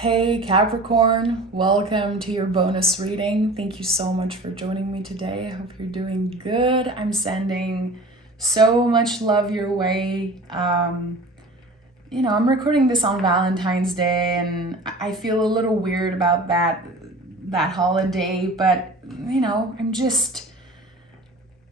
Hey Capricorn, welcome to your bonus reading. Thank you so much for joining me today. I hope you're doing good. I'm sending so much love your way. I'm recording this on Valentine's Day and I feel a little weird about that holiday, but I'm just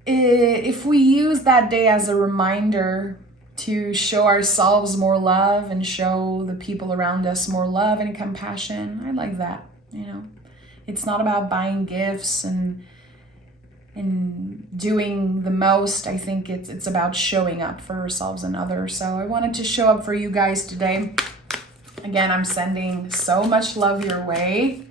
if we use that day as a reminder to show ourselves more love and show the people around us more love and compassion, I like that. It's not about buying gifts and doing the most. I think it's about showing up for ourselves and others. So I wanted to show up for you guys today. Again, I'm sending so much love your way.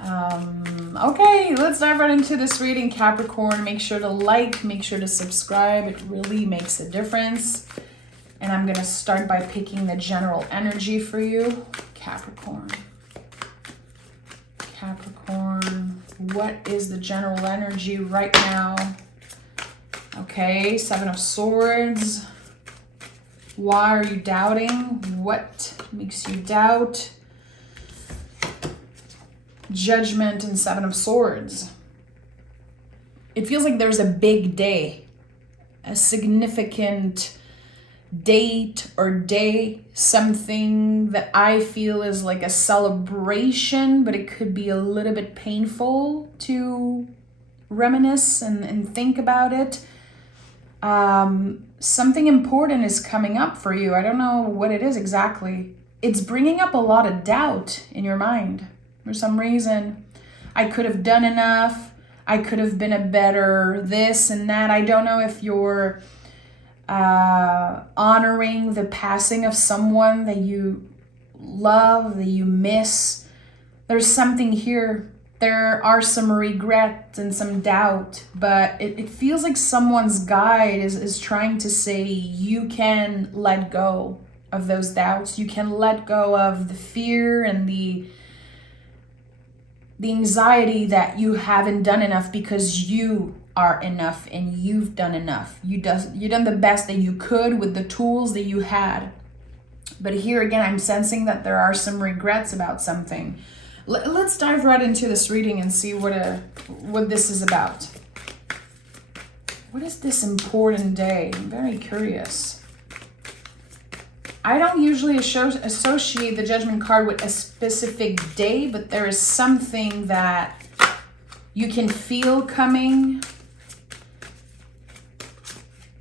Okay, let's dive right into this reading, Capricorn. Make sure to like, make sure to subscribe. It really makes a difference. And I'm going to start by picking the general energy for you, Capricorn. Capricorn, what is the general energy right now? Okay, Seven of Swords. Why are you doubting? What makes you doubt? Judgment and Seven of Swords. It feels like there's a big day, a significant date or day, something that I feel is like a celebration, but it could be a little bit painful to reminisce and think about it. Something important is coming up for you. I don't know what it is exactly. It's bringing up a lot of doubt in your mind. For some reason, I could have done enough. I could have been a better this and that. I don't know if you're honoring the passing of someone that you love, that you miss. There's something here. There are some regrets and some doubt, but it feels like someone's guide is trying to say you can let go of those doubts. You can let go of the fear and the anxiety that you haven't done enough because you are enough and you've done enough. You've done the best that you could with the tools that you had. But here again, I'm sensing that there are some regrets about something. Let's dive right into this reading and see what this is about. What is this important day? I'm very curious. I don't usually associate the Judgment card with a specific day, but there is something that you can feel coming.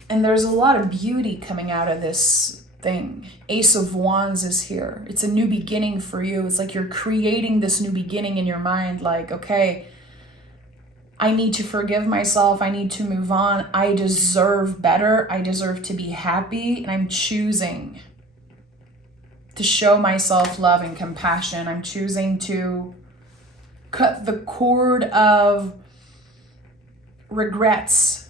And there's a lot of beauty coming out of this thing. Ace of Wands is here. It's a new beginning for you. It's like you're creating this new beginning in your mind. Like, okay, I need to forgive myself. I need to move on. I deserve better. I deserve to be happy. And I'm choosing to show myself love and compassion. I'm choosing to cut the cord of regrets.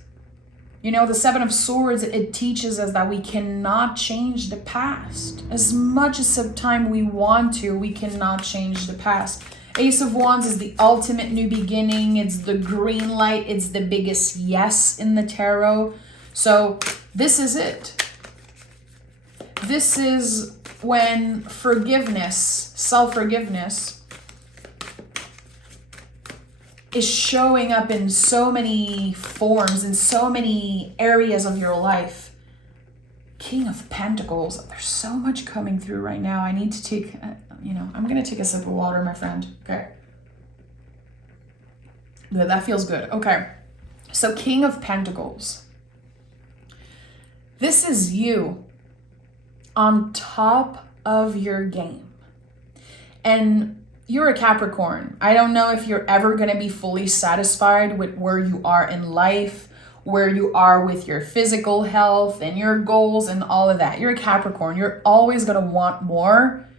The Seven of Swords, it teaches us that we cannot change the past. As much as time we want to, we cannot change the past. Ace of Wands is the ultimate new beginning. It's the green light. It's the biggest yes in the tarot. So this is it. This is when forgiveness, self-forgiveness, is showing up in so many forms, in so many areas of your life. King of Pentacles. There's so much coming through right now. I need to take, I'm going to take a sip of water, my friend. Okay. Good, that feels good. Okay. So King of Pentacles. This is you on top of your game. And you're a Capricorn. I don't know if you're ever going to be fully satisfied with where you are in life, where you are with your physical health and your goals and all of that. You're a Capricorn. You're always going to want more.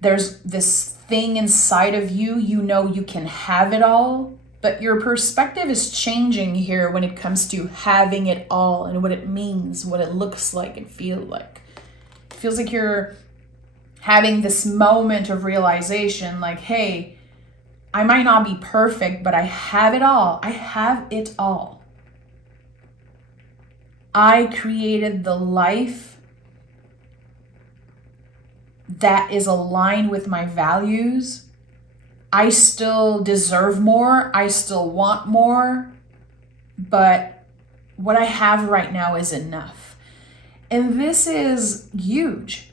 There's this thing inside of you, you can have it all, but your perspective is changing here when it comes to having it all and what it means, what it looks like and feel like. It feels like you're having this moment of realization, like, hey, I might not be perfect, but I have it all. I have it all. I created the life that is aligned with my values. I still deserve more. I still want more. But what I have right now is enough. And this is huge.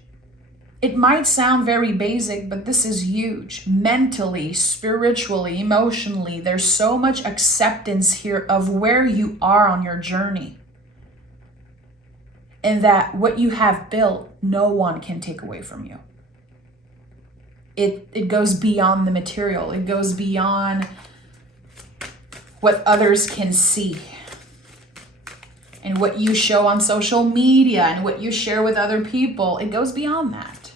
It might sound very basic, but this is huge. Mentally, spiritually, emotionally, there's so much acceptance here of where you are on your journey. And that what you have built, no one can take away from you. It goes beyond the material. It goes beyond what others can see. And what you show on social media and what you share with other people, it goes beyond that.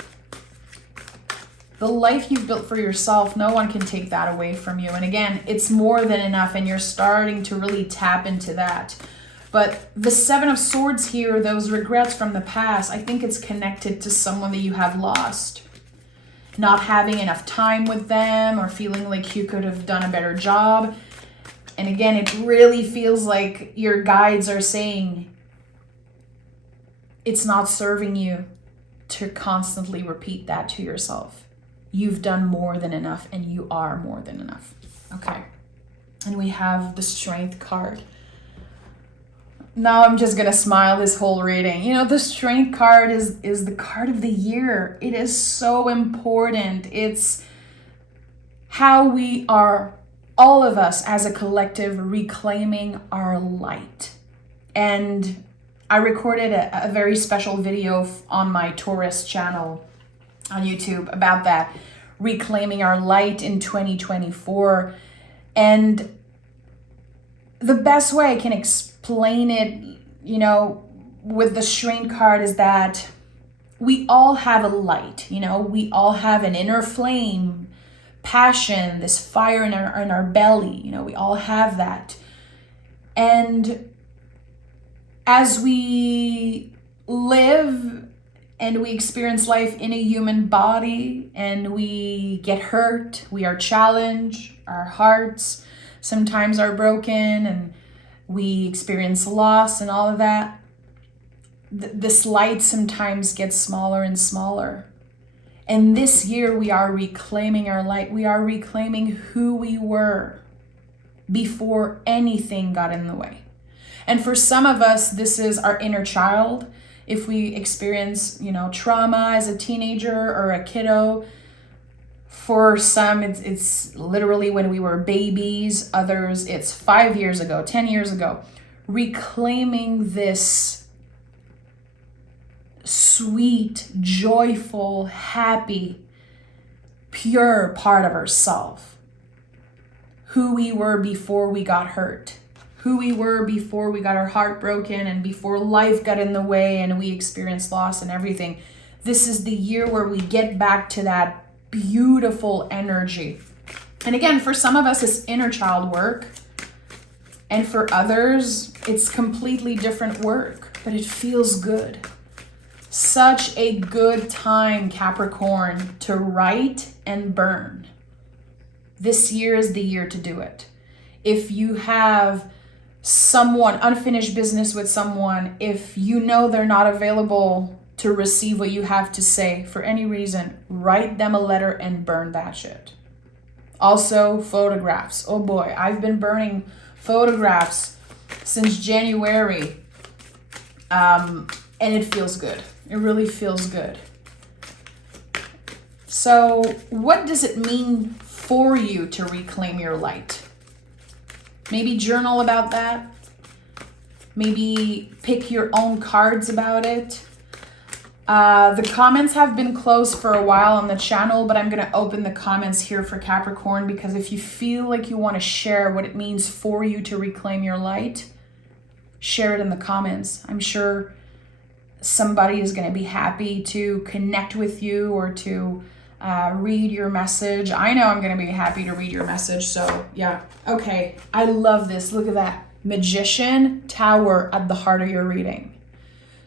The life you've built for yourself, no one can take that away from you. And again, it's more than enough, and you're starting to really tap into that. But the Seven of Swords here, those regrets from the past, I think it's connected to someone that you have lost. Not having enough time with them, or feeling like you could have done a better job. And again, it really feels like your guides are saying it's not serving you to constantly repeat that to yourself. You've done more than enough, and you are more than enough. Okay. And we have the Strength card. Now I'm just going to smile this whole reading. You know, the Strength card is the card of the year. It is so important. It's how we are, all of us as a collective, reclaiming our light. And I recorded a very special video on my Taurus channel on YouTube about that, reclaiming our light in 2024. And the best way I can explain it, you know, with the Strength card is that we all have a light, you know, we all have an inner flame, passion, this fire in our belly, you know, we all have that. And as we live and we experience life in a human body and we get hurt, we are challenged, our hearts sometimes are broken, and we experience loss and all of that. This light sometimes gets smaller and smaller. And this year we are reclaiming our light. We are reclaiming who we were before anything got in the way. And for some of us, this is our inner child. If we experience, you know, trauma as a teenager or a kiddo, for some, it's literally when we were babies. Others, it's 5 years ago, 10 years ago. Reclaiming this sweet, joyful, happy, pure part of ourselves. Who we were before we got hurt. Who we were before we got our heart broken and before life got in the way and we experienced loss and everything. This is the year where we get back to that beautiful energy. And again, for some of us, it's inner child work. And for others, it's completely different work, but it feels good. Such a good time, Capricorn, to write and burn. This year is the year to do it. If you have someone, unfinished business with someone, if you know they're not available to receive what you have to say for any reason, write them a letter and burn that shit. Also, photographs. Oh boy, I've been burning photographs since January. And it feels good. It really feels good. So, what does it mean for you to reclaim your light? Maybe journal about that. Maybe pick your own cards about it. The comments have been closed for a while on the channel, but I'm going to open the comments here for Capricorn, because if you feel like you want to share what it means for you to reclaim your light, share it in the comments. I'm sure somebody is going to be happy to connect with you or to read your message. I know I'm going to be happy to read your message. So yeah. Okay. I love this. Look at that. Magician, Tower at the heart of your reading.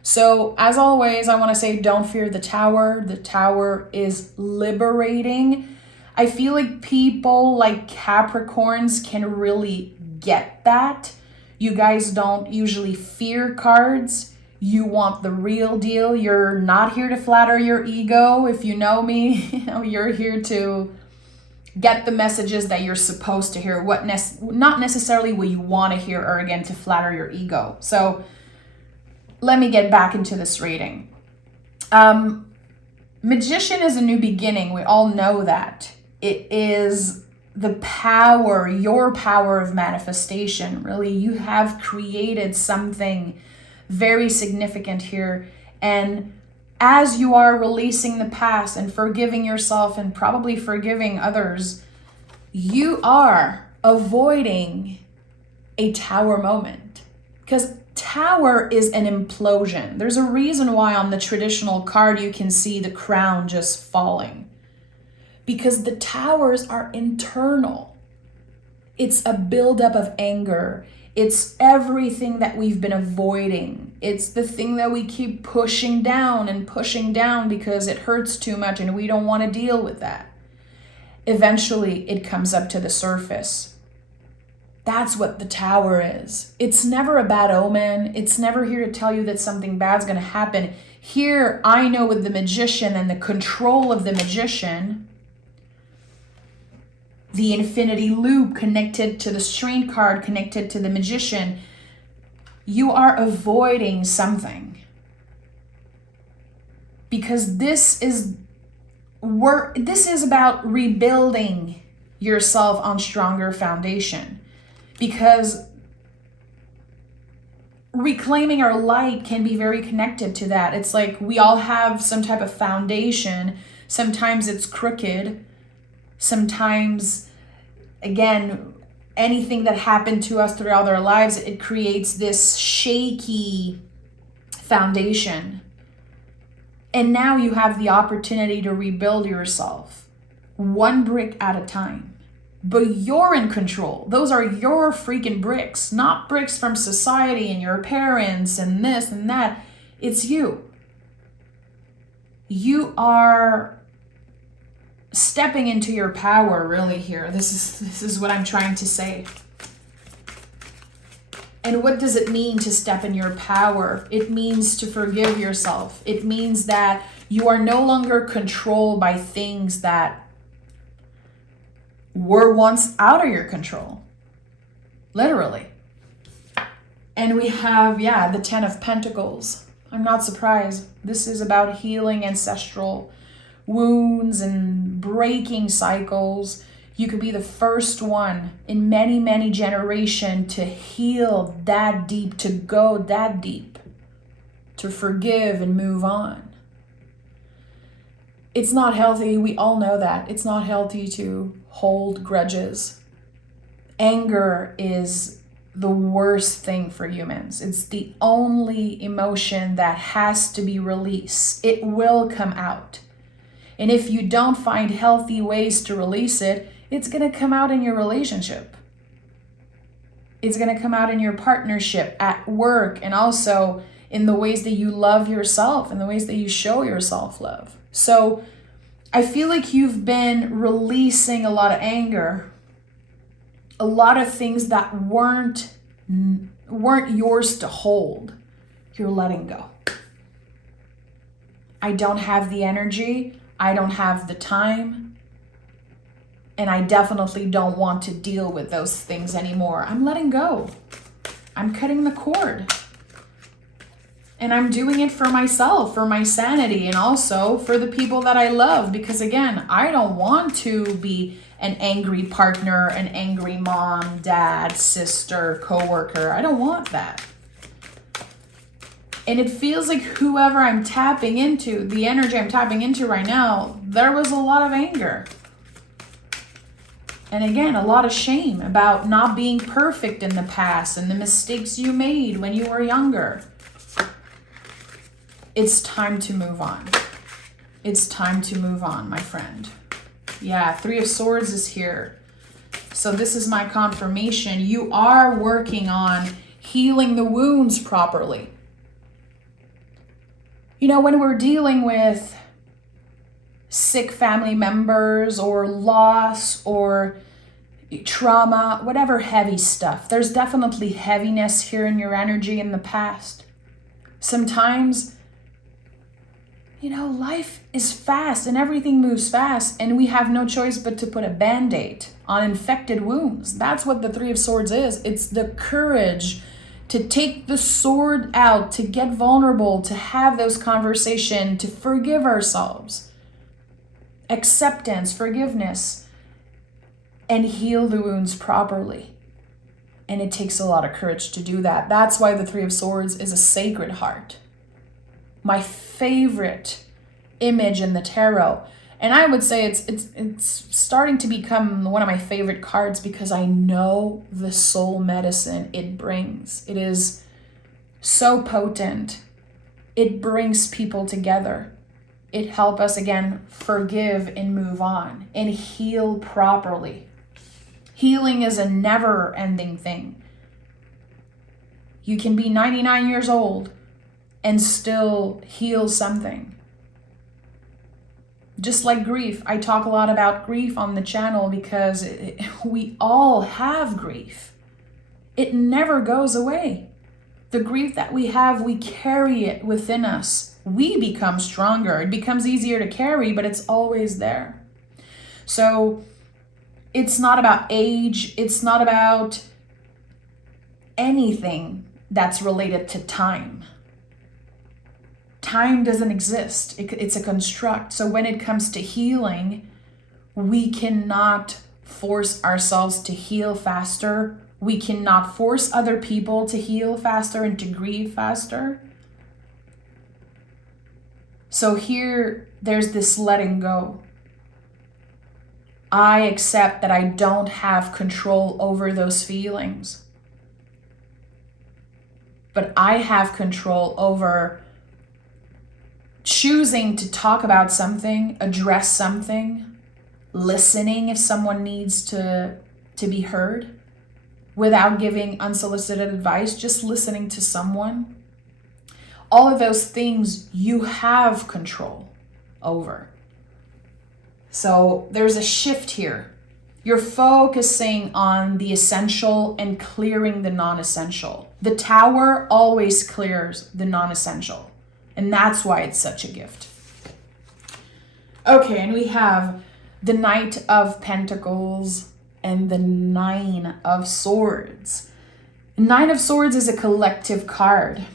So as always, I want to say, don't fear the Tower. The Tower is liberating. I feel like people like Capricorns can really get that. You guys don't usually fear cards. You want the real deal. You're not here to flatter your ego. If you know me, you're here to get the messages that you're supposed to hear, not necessarily what you want to hear, or again, to flatter your ego. So let me get back into this reading. Magician is a new beginning. We all know that. It is the power, your power of manifestation. Really, you have created something very significant here. And as you are releasing the past and forgiving yourself and probably forgiving others, you are avoiding a tower moment. Because tower is an implosion. There's a reason why on the traditional card you can see the crown just falling. Because the towers are internal. It's a buildup of anger. It's everything that we've been avoiding. It's the thing that we keep pushing down because it hurts too much and we don't want to deal with that. Eventually, it comes up to the surface. That's what the tower is. It's never a bad omen. It's never here to tell you that something bad's going to happen. Here, I know with the magician and the control of the magician, the infinity loop connected to the strength card, connected to the magician, you are avoiding something. Because this is about rebuilding yourself on stronger foundation. Because reclaiming our light can be very connected to that. It's like we all have some type of foundation. Sometimes it's crooked. Sometimes, again, anything that happened to us throughout our lives, it creates this shaky foundation. And now you have the opportunity to rebuild yourself one brick at a time. But you're in control. Those are your freaking bricks, not bricks from society and your parents and this and that. It's you. You are stepping into your power really here. This is what I'm trying to say. And what does it mean to step in your power? It means to forgive yourself. It means that you are no longer controlled by things that were once out of your control. Literally. And we have, the 10 of Pentacles. I'm not surprised. This is about healing ancestral wounds and breaking cycles. You could be the first one in many, many generations to heal that deep, to go that deep, to forgive and move on. It's not healthy. We all know that. It's not healthy to hold grudges. Anger is the worst thing for humans. It's the only emotion that has to be released. It will come out. And if you don't find healthy ways to release it, it's going to come out in your relationship. It's going to come out in your partnership, at work, and also in the ways that you love yourself and the ways that you show yourself love. So I feel like you've been releasing a lot of anger, a lot of things that weren't yours to hold. You're letting go. I don't have the energy. I don't have the time. And I definitely don't want to deal with those things anymore. I'm letting go. I'm cutting the cord. And I'm doing it for myself, for my sanity, and also for the people that I love. Because again, I don't want to be an angry partner, an angry mom, dad, sister, coworker. I don't want that. And it feels like whoever I'm tapping into, the energy I'm tapping into right now, there was a lot of anger. And again, a lot of shame about not being perfect in the past and the mistakes you made when you were younger. It's time to move on. It's time to move on, my friend. Yeah, 3 of Swords is here. So this is my confirmation. You are working on healing the wounds properly. You know, when we're dealing with sick family members or loss or trauma, whatever heavy stuff, there's definitely heaviness here in your energy in the past. Sometimes, life is fast and everything moves fast, and we have no choice but to put a Band-Aid on infected wounds. That's what the Three of Swords is. It's the courage to take the sword out, to get vulnerable, to have those conversations, to forgive ourselves. Acceptance, forgiveness, and heal the wounds properly. And it takes a lot of courage to do that. That's why the Three of Swords is a sacred heart. My favorite image in the tarot. And I would say it's starting to become one of my favorite cards because I know the soul medicine it brings. It is so potent. It brings people together. It helps us, again, forgive and move on and heal properly. Healing is a never-ending thing. You can be 99 years old and still heal something. Just like grief. I talk a lot about grief on the channel because we all have grief. It never goes away. The grief that we have, we carry it within us. We become stronger. It becomes easier to carry, but it's always there. So it's not about age. It's not about anything that's related to time. Time doesn't exist. It's a construct. So when it comes to healing, we cannot force ourselves to heal faster. We cannot force other people to heal faster and to grieve faster. So here, there's this letting go. I accept that I don't have control over those feelings. But I have control over choosing to talk about something, address something, listening if someone needs to be heard without giving unsolicited advice, just listening to someone. All of those things you have control over. So there's a shift here. You're focusing on the essential and clearing the non-essential. The Tower always clears the non-essential. And that's why it's such a gift. Okay, and we have the Knight of Pentacles and the Nine of Swords. Nine of Swords is a collective card.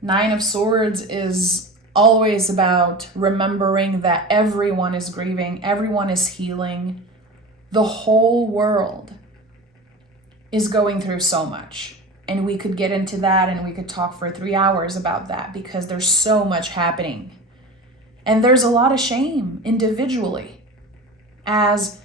Nine of Swords is always about remembering that everyone is grieving, everyone is healing. The whole world is going through so much. And we could get into that and we could talk for 3 hours about that because there's so much happening. And there's a lot of shame individually. As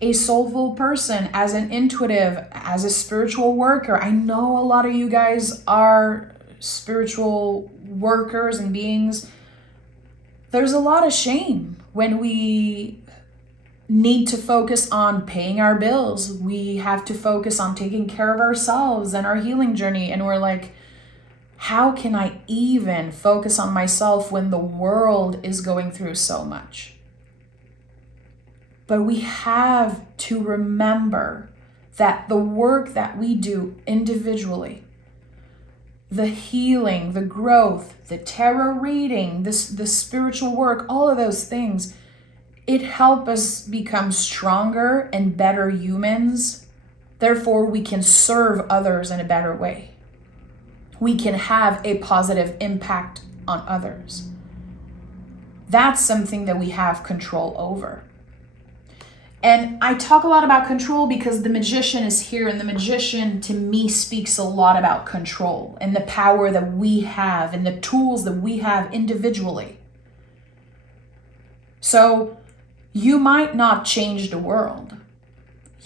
a soulful person, as an intuitive, as a spiritual worker. I know a lot of you guys are spiritual workers and beings. There's a lot of shame when we need to focus on paying our bills. We have to focus on taking care of ourselves and our healing journey. And we're like, how can I even focus on myself when the world is going through so much? But we have to remember that the work that we do individually, the healing, the growth, the tarot reading, the spiritual work, all of those things, it helps us become stronger and better humans. Therefore, we can serve others in a better way. We can have a positive impact on others. That's something that we have control over. And I talk a lot about control because the Magician is here, and the Magician to me speaks a lot about control and the power that we have and the tools that we have individually. So you might not change the world.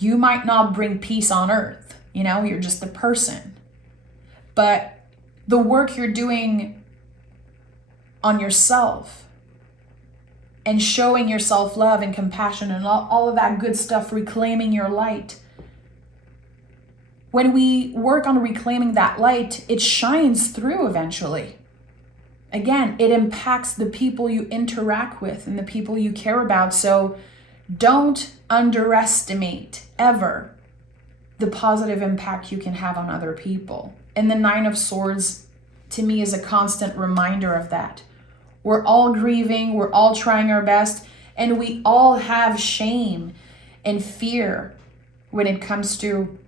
You might not bring peace on earth. You're just a person. But the work you're doing on yourself and showing yourself love and compassion and all of that good stuff, reclaiming your light. When we work on reclaiming that light, it shines through eventually. Again, it impacts the people you interact with and the people you care about. So don't underestimate ever the positive impact you can have on other people. And the Nine of Swords to me is a constant reminder of that. We're all grieving, we're all trying our best, and we all have shame and fear when it comes to,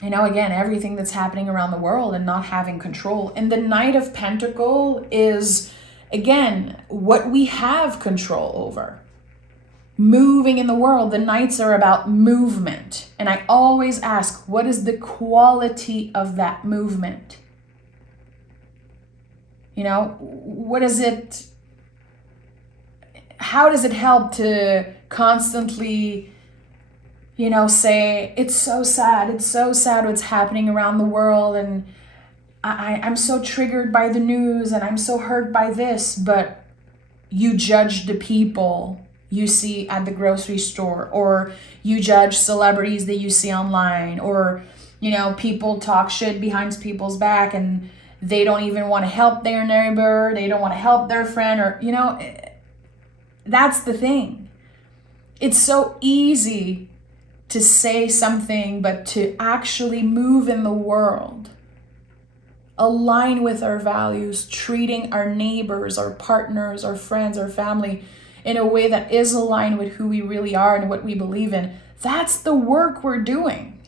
again, everything that's happening around the world and not having control. And the Knight of Pentacles is, again, what we have control over. Moving in the world. The Knights are about movement. And I always ask, what is the quality of that movement? What is it? How does it help to constantly, say, it's so sad what's happening around the world, and I'm so triggered by the news, and I'm so hurt by this, but you judge the people you see at the grocery store, or you judge celebrities that you see online, or, people talk shit behind people's back, and they don't even want to help their neighbor, they don't want to help their friend, or, that's the thing. It's so easy to say something, but to actually move in the world, align with our values, treating our neighbors, our partners, our friends, our family in a way that is aligned with who we really are and what we believe in. That's the work we're doing.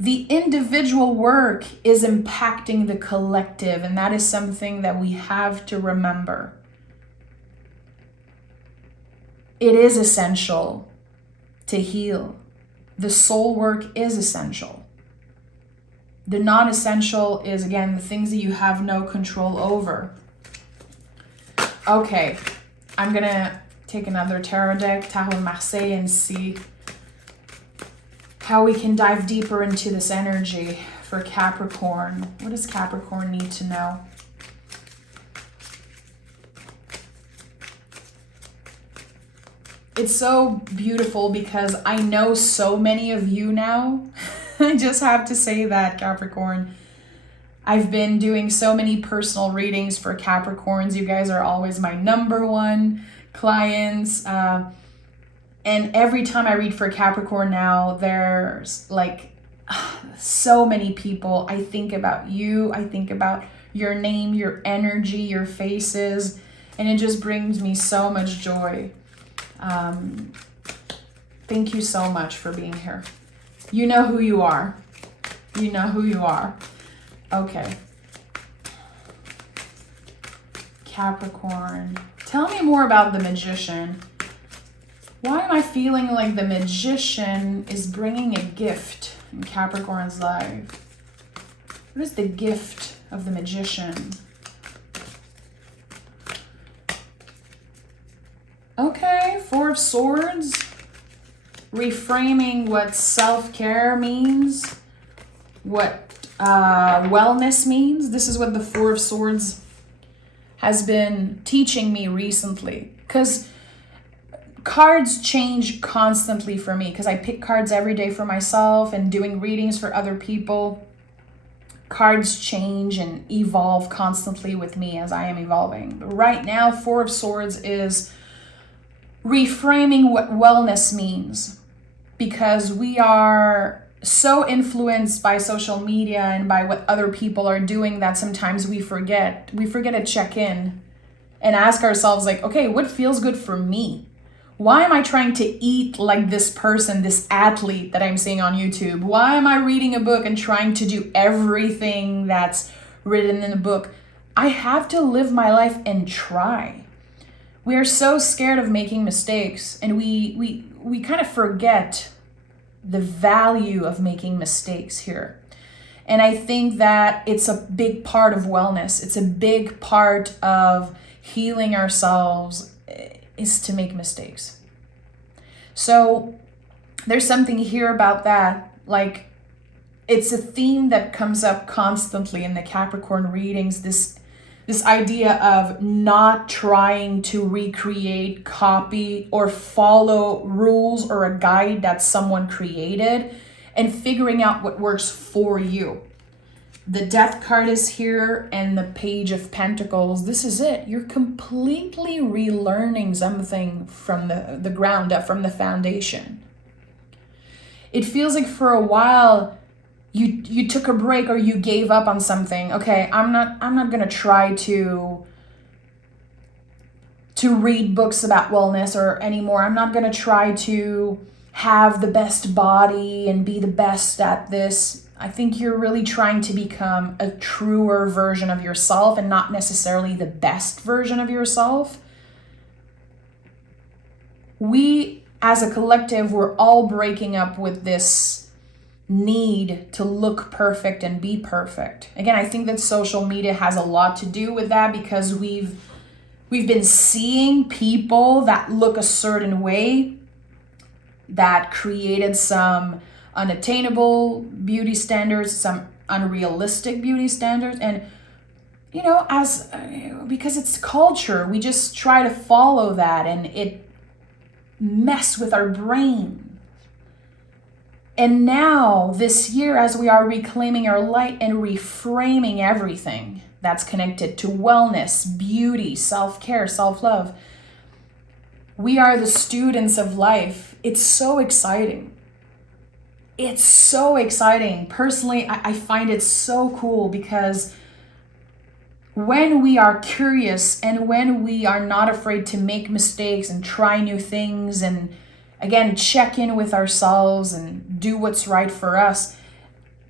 The individual work is impacting the collective, and that is something that we have to remember. It is essential to heal. The soul work is essential. The non-essential is, again, the things that you have no control over. Okay, I'm gonna take another tarot deck, Tarot Marseille, and see how we can dive deeper into this energy for Capricorn. What does Capricorn need to know? It's so beautiful because I know so many of you now. I just have to say that, Capricorn. I've been doing so many personal readings for Capricorns. You guys are always my number one clients. And every time I read for Capricorn now, there's like so many people. I think about you. I think about your name, your energy, your faces. And it just brings me so much joy. Thank you so much for being here. You know who you are. You know who you are. Okay. Capricorn. Tell me more about the Magician. Why am I feeling like the Magician is bringing a gift in Capricorn's life? What is the gift of the Magician? Okay, Four of Swords. Reframing what self-care means, what wellness means. This is what the Four of Swords has been teaching me recently. Because cards change constantly for me. Because I pick cards every day for myself and doing readings for other people. Cards change and evolve constantly with me as I am evolving. But right now, Four of Swords is reframing what wellness means. Because we are so influenced by social media and by what other people are doing that sometimes we forget. We forget to check in and ask ourselves, like, okay, what feels good for me? Why am I trying to eat like this person, this athlete that I'm seeing on YouTube? Why am I reading a book and trying to do everything that's written in the book? I have to live my life and try. We are so scared of making mistakes, and we kind of forget the value of making mistakes here. And I think that it's a big part of wellness. It's a big part of healing ourselves is to make mistakes. So there's something here about that. Like, it's a theme that comes up constantly in the Capricorn readings, this idea of not trying to recreate, copy, or follow rules or a guide that someone created, and figuring out what works for you. The Death card is here, and the Page of Pentacles. This is it. You're completely relearning something from the ground up, from the foundation. It feels like for a while, you took a break or you gave up on something. Okay, I'm not going to try to read books about wellness or anymore. I'm not going to try to have the best body and be the best at this. I think you're really trying to become a truer version of yourself and not necessarily the best version of yourself. We, as a collective, we're all breaking up with this need to look perfect and be perfect. Again, I think that social media has a lot to do with that, because we've been seeing people that look a certain way that created some unattainable beauty standards, some unrealistic beauty standards. And, because it's culture, we just try to follow that, and it mess with our brain. And now, this year, as we are reclaiming our light and reframing everything that's connected to wellness, beauty, self-care, self-love, we are the students of life. It's so exciting. It's so exciting. Personally, I find it so cool, because when we are curious and when we are not afraid to make mistakes and try new things and, again, check in with ourselves and do what's right for us,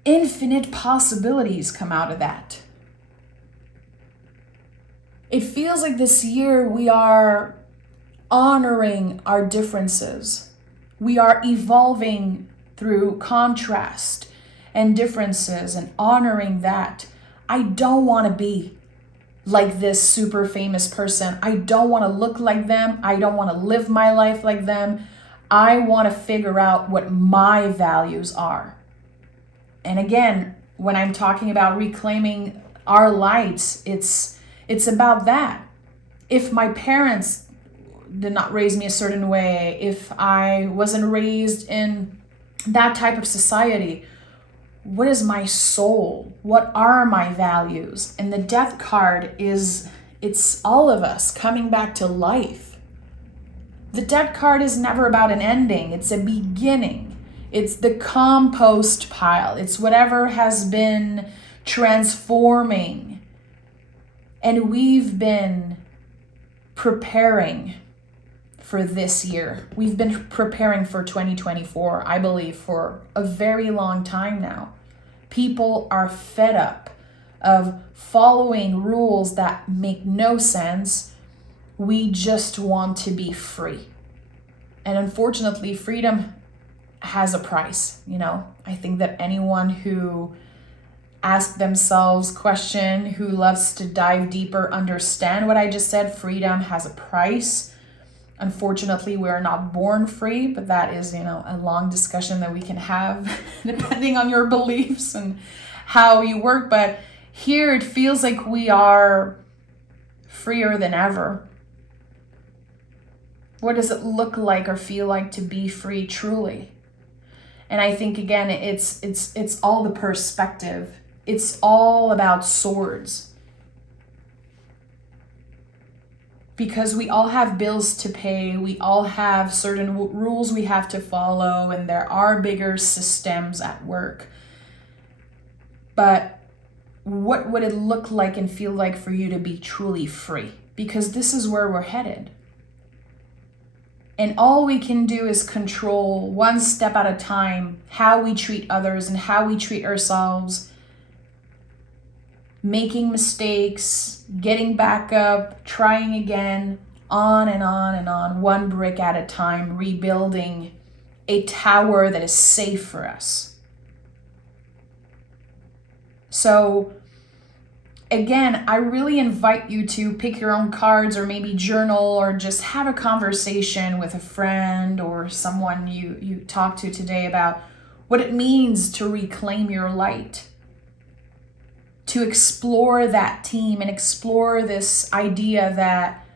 infinite possibilities come out of that. It feels like this year we are honoring our differences. We are evolving through contrast and differences and honoring that. I don't want to be like this super famous person. I don't want to look like them. I don't want to live my life like them. I want to figure out what my values are. And again, when I'm talking about reclaiming our lights, it's about that. If my parents did not raise me a certain way, if I wasn't raised in that type of society, what is my soul? What are my values? And the death card it's all of us coming back to life. The death card is never about an ending. It's a beginning. It's the compost pile. It's whatever has been transforming. And we've been preparing for this year. We've been preparing for 2024, I believe, for a very long time now. People are fed up of following rules that make no sense. We just want to be free. And unfortunately, freedom has a price, I think that anyone who asks themselves question, who loves to dive deeper, understand what I just said. Freedom has a price. Unfortunately, we are not born free, but that is, a long discussion that we can have depending on your beliefs and how you work. But here it feels like we are freer than ever. What does it look like or feel like to be free truly? And I think, again, it's all the perspective. It's all about swords. Because we all have bills to pay, we all have certain rules we have to follow, and there are bigger systems at work. But what would it look like and feel like for you to be truly free? Because this is where we're headed. And all we can do is control one step at a time how we treat others and how we treat ourselves. Making mistakes, getting back up, trying again, on and on and on, one brick at a time, rebuilding a tower that is safe for us. So, again, I really invite you to pick your own cards or maybe journal or just have a conversation with a friend or someone you talk to today about what it means to reclaim your light. To explore that team and explore this idea that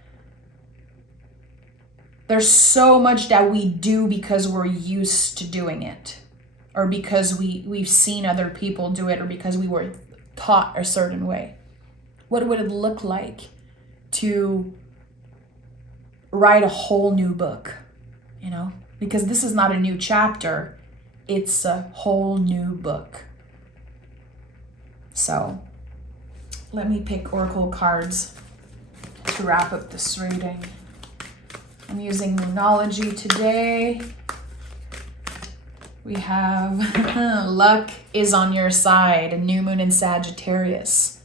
there's so much that we do because we're used to doing it, or because we've seen other people do it, or because we were taught a certain way. What would it look like to write a whole new book, Because this is not a new chapter, it's a whole new book. So let me pick oracle cards to wrap up this reading. I'm using Moonology today. We have luck is on your side, a new moon in Sagittarius.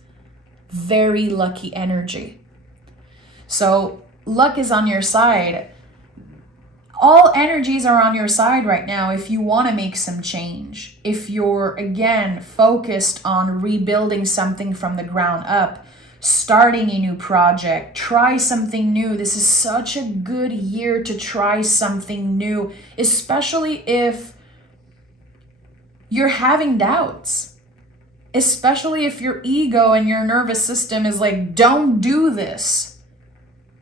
Very lucky energy. So luck is on your side. All energies are on your side right now if you want to make some change. If you're, again, focused on rebuilding something from the ground up, starting a new project, try something new. This is such a good year to try something new, especially if you're having doubts. Especially if your ego and your nervous system is like, don't do this.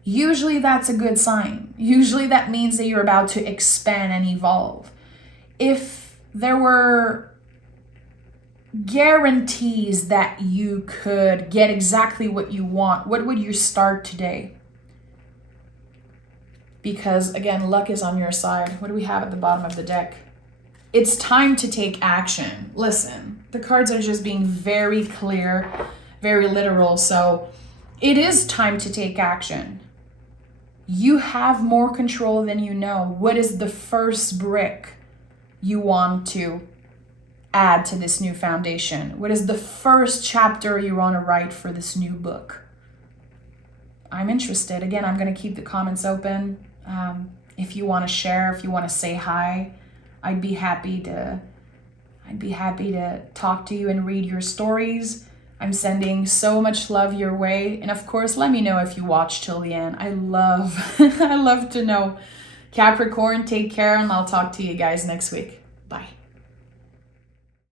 Usually that's a good sign. Usually that means that you're about to expand and evolve. If there were guarantees that you could get exactly what you want, what would you start today? Because again, luck is on your side. What do we have at the bottom of the deck? It's time to take action. Listen, the cards are just being very clear, very literal. So it is time to take action. You have more control than you know. What is the first brick you want to add to this new foundation? What is the first chapter you want to write for this new book? I'm interested. Again, I'm going to keep the comments open. If you want to share, if you want to say hi, I'd be happy to talk to you and read your stories. I'm sending so much love your way. And of course, let me know if you watch till the end. I love to know. Capricorn, take care, and I'll talk to you guys next week. Bye.